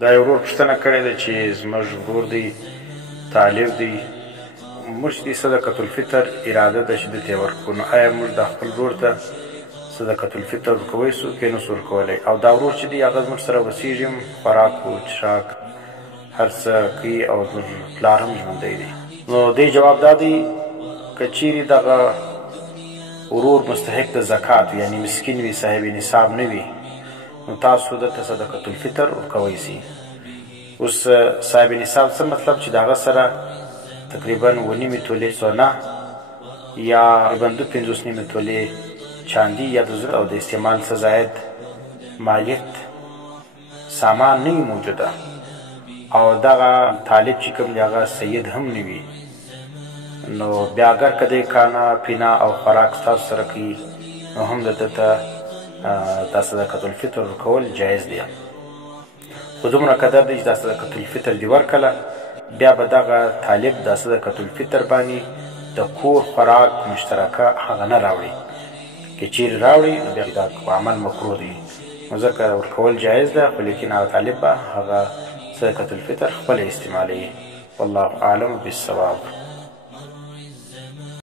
دا یو ورور پوښتنه کړې ده چې زموږ ورور دی طالب دی، موږ د صدقة الفطر اراده ده چې دته یې ورکړو، نو آیا موږ د خپل ورور ته صدقة الفطر ورکوی سو که نه سو ورکولی؟ او دا ورور چې دی هغه زموږ سره اوسېږي، خوراک و څښاک هر څه کوي او زموږ پلار هم ژوندی دی. نو دې جواب دا دی که چیرې دغه ورور مستحق د زکات یعنی مسکین وي، صاحب نصاب نه وي، نو تاسو دته صدقة الفطر ورکوی سي. اوس صاحب نصاب څه مطلب چې د هغه سره تقریبا 9.5 تولې سونه یا تقریبا 2.5 تولې چاندي یا د زر او د استعمال څخه زاید مالیت سامان نه موجوده، او دغه طالب چې کوم دی هغه سید هم نه وي، نو بیا اگر کدی کانا پینا او خوراک تاسو سره کوي نو هم دته ته دا صدقة الفطر ورکول جایز دی. خو دومره قدر دی چې دا صدقة الفطر دی ورکله، بیا به دغه طالب دا صدقة الفطر باندې د کور خوراک مشترکه هغه نه راوړي، که چیرې راوړي نو بیا دا عمل مکروه دی، نو ځکه ورکول جایز ده، خو لیکن هغه طالب به هغه صدقة الفطر خپله استعمالوي. والله اعلم بالصواب.